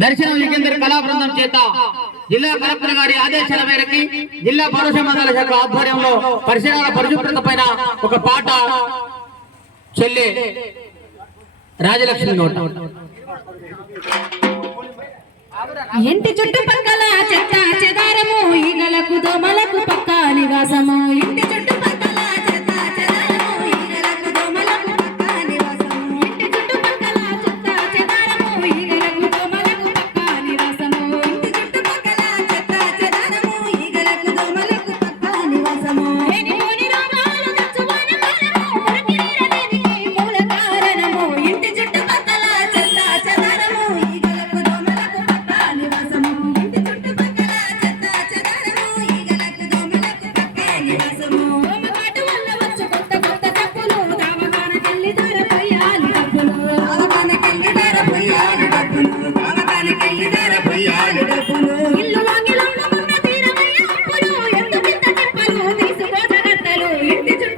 దర్శనం లిఖిందర్ కళా బృందం చేత జిల్లా కలెక్టర్ గారి ఆదేశాల మేరకి జిల్లా పౌరుష మండల శాఖ ఆధ్వర్యంలో పరిసరాల పరిశుభ్రత పైన ఒక పాట చెల్లి రాజలక్ష్మి నోట. ఇంటి చుట్టుపక్కల చెత్త చెదారము ఈగలకు దోమలకు పక్క నివాసము.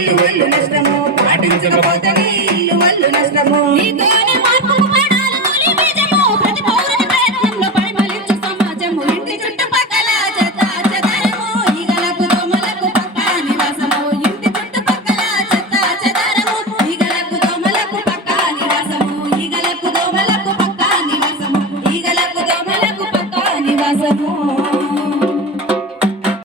ఇల్లు వల్లు నష్టము. పాటించకపోతే ఇల్లు వల్లు నష్టము. నీతో